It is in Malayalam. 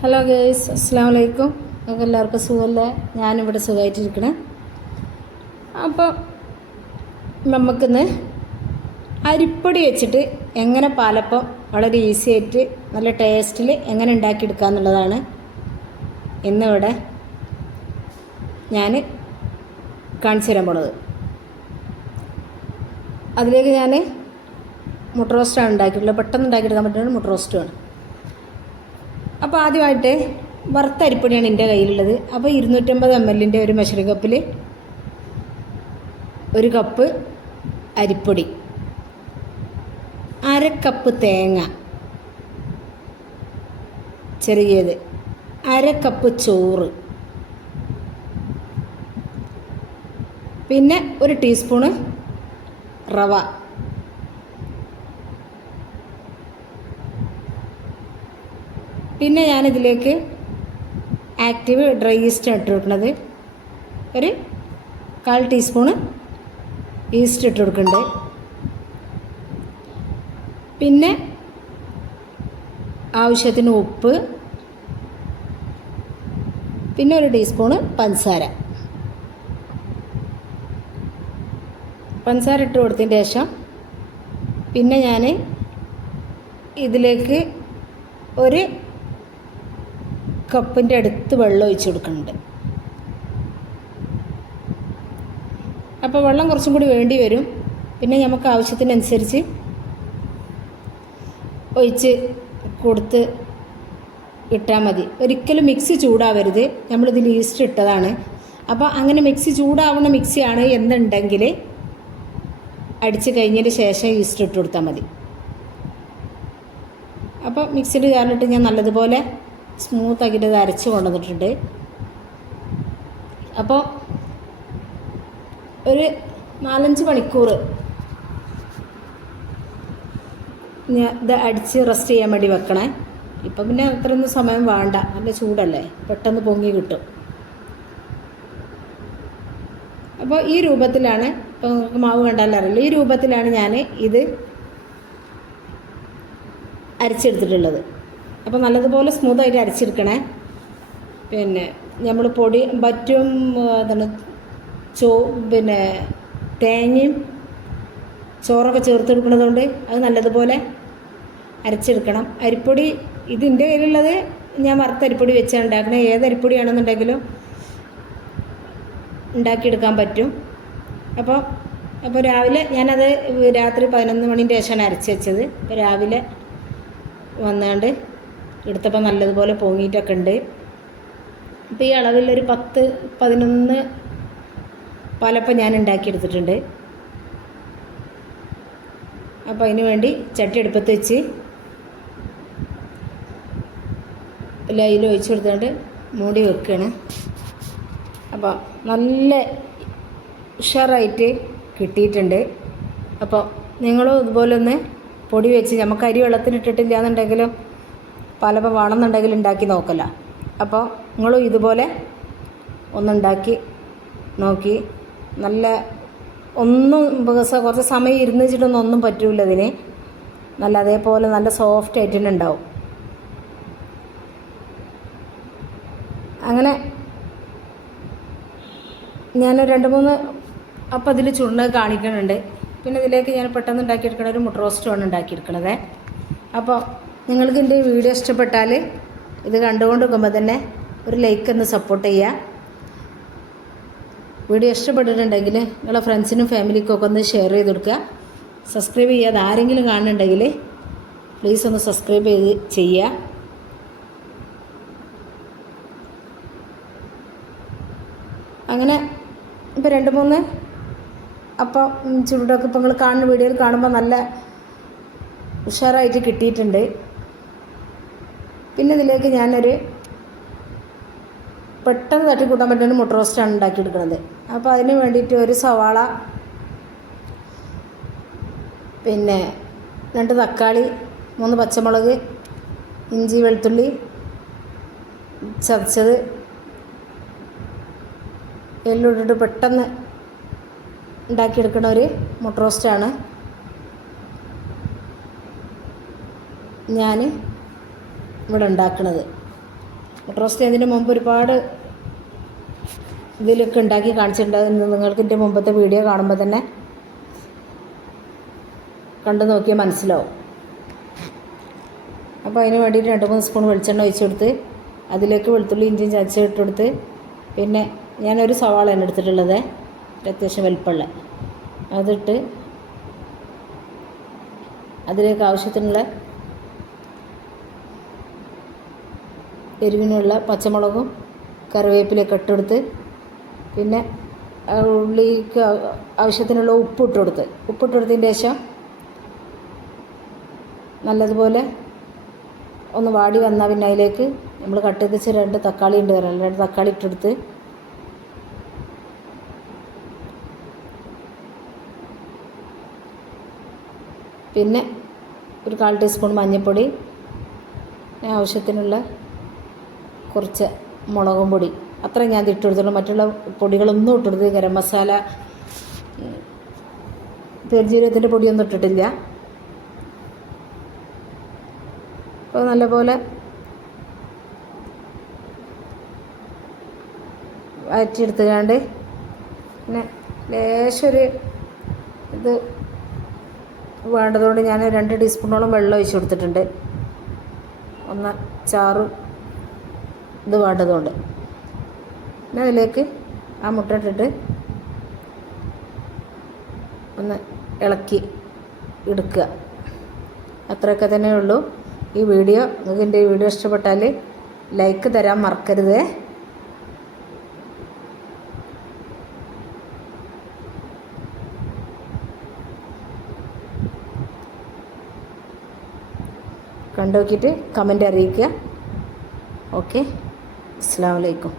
ഹലോ ഗേസ് അസ്സാം വലൈക്കും നിങ്ങൾക്ക് എല്ലാവർക്കും സുഖമല്ലേ? ഞാനിവിടെ സുഖമായിട്ടിരിക്കണേ. അപ്പോൾ നമുക്കിന്ന് അരിപ്പൊടി വെച്ചിട്ട് എങ്ങനെ പാലപ്പം വളരെ ഈസി ആയിട്ട് നല്ല ടേസ്റ്റിൽ എങ്ങനെ ഉണ്ടാക്കിയെടുക്കുക എന്നുള്ളതാണ് ഇന്നിവിടെ ഞാൻ കാണിച്ചു തരാൻ പോണത്. അതിലേക്ക് ഞാൻ മുട്ട റോസ്റ്റാണ് ഉണ്ടാക്കിയിട്ടുള്ളത്. പെട്ടെന്ന് ഉണ്ടാക്കിയെടുക്കാൻ പറ്റുന്നത് മുട്ട റോസ്റ്റുമാണ് അപ്പോൾ ആദ്യമായിട്ട് വറുത്ത അരിപ്പൊടിയാണ് എന്റെ കയ്യിലുള്ളത്. അപ്പോൾ ഇരുന്നൂറ്റമ്പത് എം എല്ലിന്റെ ഒരു മെഷറിംഗ് കപ്പിൽ ഒരു കപ്പ് അരിപ്പൊടി അര കപ്പ് തേങ്ങ ചെറിയത് അര കപ്പ് ചോറ് പിന്നെ ഒരു ടീസ്പൂണ് റവ. പിന്നെ ഞാനിതിലേക്ക് ആക്റ്റീവ് ഡ്രൈ ഈസ്റ്റ് ഇട്ട് കൊടുക്കുന്നത്. ഒരു കാൽ ടീസ്പൂണ് ഈസ്റ്റ് ഇട്ട് കൊടുക്കുന്നുണ്ട്. പിന്നെ ആവശ്യത്തിന് ഉപ്പ്. പിന്നെ ഒരു ടീസ്പൂണ് പഞ്ചസാര. പഞ്ചസാര ഇട്ട് കൊടുത്തതിന് ശേഷം പിന്നെ ഞാൻ ഇതിലേക്ക് ഒരു കപ്പിന്റെ അടുത്ത് വെള്ളം ഒഴിച്ച് കൊടുക്കുന്നുണ്ട്. അപ്പോൾ വെള്ളം കുറച്ചും കൂടി വേണ്ടി വരും. പിന്നെ നമുക്ക് ആവശ്യത്തിനനുസരിച്ച് ഒഴിച്ച് കൊടുത്ത് ഇട്ടാൽ മതി. ഒരിക്കലും മിക്സി ചൂടാവരുത്. നമ്മളിതിൽ ഈസ്റ്റ് ഇട്ടതാണ്. അപ്പോൾ അങ്ങനെ മിക്സി ചൂടാവുന്ന മിക്സിയാണ് എന്നുണ്ടെങ്കിൽ അടിച്ച് കഴിഞ്ഞതിന് ശേഷം ഈസ്റ്റ് ഇട്ട് കൊടുത്താൽ മതി. അപ്പോൾ മിക്സിയിൽ ചേർന്നിട്ട് ഞാൻ നല്ലതുപോലെ സ്മൂത്ത് ആക്കിയിട്ട് ഇത് അരച്ച് കൊണ്ടുവന്നിട്ടുണ്ട്. അപ്പോൾ ഒരു നാലഞ്ച് മണിക്കൂർ ഞാൻ ഇത് അടിച്ച് റെസ്റ്റ് ചെയ്യാൻ വേണ്ടി വെക്കണേ. ഇപ്പം പിന്നെ അത്രയൊന്നും സമയം വേണ്ട. നല്ല ചൂടല്ലേ? പെട്ടെന്ന് പൊങ്ങി കിട്ടും. അപ്പോൾ ഈ രൂപത്തിലാണ് ഇപ്പോൾ നിങ്ങൾക്ക് മാവ് കണ്ടാലും അറിയില്ല. ഈ രൂപത്തിലാണ് ഞാൻ ഇത് അരച്ചെടുത്തിട്ടുള്ളത്. അപ്പോൾ നല്ലതുപോലെ സ്മൂത്തായിട്ട് അരച്ചെടുക്കണേ. പിന്നെ നമ്മൾ പൊടി പറ്റും എന്താണ് ചോ പിന്നെ തേങ്ങയും ചോറൊക്കെ ചേർത്ത് കൊടുക്കുന്നത് കൊണ്ട് അത് നല്ലതുപോലെ അരച്ചെടുക്കണം. അരിപ്പൊടി ഇതിന്റെ കയ്യിലുള്ളത് ഞാൻ വറുത്ത അരിപ്പൊടി വെച്ചാണ് ഉണ്ടാക്കുന്നത് ഏത് അരിപ്പൊടിയാണെന്നുണ്ടെങ്കിലും ഉണ്ടാക്കിയെടുക്കാൻ പറ്റും. അപ്പോൾ അപ്പോൾ രാവിലെ ഞാനത് രാത്രി പതിനൊന്ന് മണിന്റെ ശേഷമാണ് അരച്ച് വെച്ചത്. അപ്പോൾ രാവിലെ വന്നാണ്ട് എടുത്തപ്പോൾ നല്ലതുപോലെ പൊങ്ങിയിട്ടൊക്കെ ഉണ്ട് അപ്പോൾ ഈ അളവിലൊരു പത്ത് പതിനൊന്ന് പാലപ്പം ഞാൻ ഉണ്ടാക്കിയെടുത്തിട്ടുണ്ട്. അപ്പോൾ അതിന് വേണ്ടി ചട്ടി അടുപ്പത്ത് വെച്ച് ലൈൽ ഒഴിച്ചു കൊടുത്തുകൊണ്ട് മൂടി വെക്കുകയാണ് അപ്പോൾ നല്ല ഉഷാറായിട്ട് കിട്ടിയിട്ടുണ്ട്. അപ്പോൾ നിങ്ങളും ഇതുപോലെ ഒന്ന് പൊടി വെച്ച് നമുക്ക് അരി വെള്ളത്തിനിട്ടിട്ടില്ല എന്നുണ്ടെങ്കിലും പലപ്പോൾ വേണമെന്നുണ്ടെങ്കിൽ ഉണ്ടാക്കി നോക്കല. അപ്പോൾ നിങ്ങളും ഇതുപോലെ ഒന്നുണ്ടാക്കി നോക്കി. നല്ല ഒന്നും കുറച്ച് സമയം ഇരുന്ന് വെച്ചിട്ടൊന്നും ഒന്നും പറ്റൂല ഇതിന് നല്ല അതേപോലെ നല്ല സോഫ്റ്റ് ആയിട്ട് ഉണ്ടാവും. അങ്ങനെ ഞാൻ രണ്ട് മൂന്ന് അപ്പം അതിൽ ചുണ്ണ കാണിക്കുന്നുണ്ട് പിന്നെ ഇതിലേക്ക് ഞാൻ പെട്ടെന്ന് ഉണ്ടാക്കിയെടുക്കണ ഒരു മുട്ട റോസ്റ്റുമാണ് ഉണ്ടാക്കിയെടുക്കണത്. അപ്പോൾ നിങ്ങൾക്ക് എന്റെ വീഡിയോ ഇഷ്ടപ്പെട്ടാൽ ഇത് കണ്ടുകൊണ്ട് നിൽക്കുമ്പോൾ തന്നെ ഒരു ലൈക്ക് ഒന്ന് സപ്പോർട്ട് ചെയ്യുക. വീഡിയോ ഇഷ്ടപ്പെട്ടിട്ടുണ്ടെങ്കിൽ നിങ്ങളെ ഫ്രണ്ട്സിനും ഫാമിലിക്കൊക്കെ ഒന്ന് ഷെയർ ചെയ്ത് കൊടുക്കുക. സബ്സ്ക്രൈബ് ചെയ്യാതെ ആരെങ്കിലും കാണുന്നുണ്ടെങ്കിൽ പ്ലീസ് ഒന്ന് സബ്സ്ക്രൈബ് ചെയ്ത് ചെയ്യുക. അങ്ങനെ ഇപ്പോൾ രണ്ട് മൂന്ന് അപ്പം ചുരുടൊക്കെ ഇപ്പോൾ നിങ്ങൾ കാണുന്ന വീഡിയോയിൽ കാണുമ്പോൾ നല്ല ഉഷാറായിട്ട് കിട്ടിയിട്ടുണ്ട്. പിന്നെ ഇതിലേക്ക് ഞാനൊരു പെട്ടെന്ന് തട്ടിക്കൂട്ടാൻ പറ്റുന്ന മുട്ട റോസ്റ്റാണ് ഉണ്ടാക്കിയെടുക്കുന്നത്. അപ്പോൾ അതിന് വേണ്ടിയിട്ട് ഒരു സവാള പിന്നെ രണ്ട് തക്കാളി മൂന്ന് പച്ചമുളക് ഇഞ്ചി വെളുത്തുള്ളി ചതച്ചത് എല്ലാം പെട്ടെന്ന് ഉണ്ടാക്കിയെടുക്കുന്ന ഒരു മുട്ട റോസ്റ്റാണ് ഞാൻ ഇവിടെ ഉണ്ടാക്കുന്നത് മുട്ട റോസ്റ്റ് അതിന് മുമ്പ് ഒരുപാട് ഇതിലൊക്കെ ഉണ്ടാക്കി കാണിച്ചിട്ടുണ്ട്. നിങ്ങൾക്ക് എന്റെ മുമ്പത്തെ വീഡിയോ കാണുമ്പോൾ തന്നെ കണ്ടു നോക്കിയാൽ മനസ്സിലാവും. അപ്പോൾ അതിന് വേണ്ടിയിട്ട് രണ്ട് മൂന്ന് സ്പൂൺ വെളിച്ചെണ്ണ ഒഴിച്ചു കൊടുത്ത് അതിലേക്ക് വെളുത്തുള്ളി ഇഞ്ചിയും ചതച്ച് ഇട്ട് കൊടുത്ത് പിന്നെ ഞാനൊരു സവാളയാണ് എടുത്തിട്ടുള്ളത്. അത്യാവശ്യം വലുപ്പമുള്ള. അതിട്ട് അതിലേക്ക് ആവശ്യത്തിനുള്ള എരിവിനുള്ള പച്ചമുളകും കറിവേപ്പിലൊക്കെ ഇട്ടെടുത്ത് പിന്നെ ഉള്ളിക്ക് ആവശ്യത്തിനുള്ള ഉപ്പ് ഇട്ട് കൊടുത്ത് ഉപ്പ് ഇട്ട് കൊടുത്തതിന് ശേഷം നല്ലതുപോലെ ഒന്ന് വാടി വന്നാൽ പിന്നെ അതിലേക്ക് നമ്മൾ കട്ട് ചെയ്ത് രണ്ട് തക്കാളി ഉണ്ട് തരാം രണ്ട് തക്കാളി ഇട്ടെടുത്ത് പിന്നെ ഒരു കാൽ ടീസ്പൂൺ മഞ്ഞൾപ്പൊടി ആവശ്യത്തിനുള്ള കുറച്ച് മുളകും പൊടി. അത്രയും ഞാൻ ഇട്ട് കൊടുത്തുള്ളൂ മറ്റുള്ള പൊടികളൊന്നും ഇട്ടെടുത്ത് ഗരം മസാല പെരുജീരകത്തിന്റെ പൊടിയൊന്നും ഇട്ടിട്ടില്ല. അപ്പോൾ നല്ലപോലെ വഴറ്റിയെടുത്തുകാണ്ട് പിന്നെ ലേശൊരു ഇത് വേണ്ടതുകൊണ്ട് ഞാൻ രണ്ട് ടീസ്പൂണോളം വെള്ളം ഒഴിച്ചു കൊടുത്തിട്ടുണ്ട്. ഒന്ന് ചാറ് ഇത് വേണ്ടതുകൊണ്ട്. പിന്നെ അതിലേക്ക് ആ മുട്ട ഇട്ടിട്ട് ഒന്ന് ഇളക്കി എടുക്കുക. അത്രയൊക്കെ തന്നെ ഉള്ളൂ. ഈ വീഡിയോ നിങ്ങൾക്ക് എന്റെ വീഡിയോ ഇഷ്ടപ്പെട്ടാൽ ലൈക്ക് തരാൻ മറക്കരുത്. കണ്ടു നോക്കിയിട്ട് കമന്റ് അറിയിക്കുക. ഓക്കെ. അസ്സാം വലൈക്കും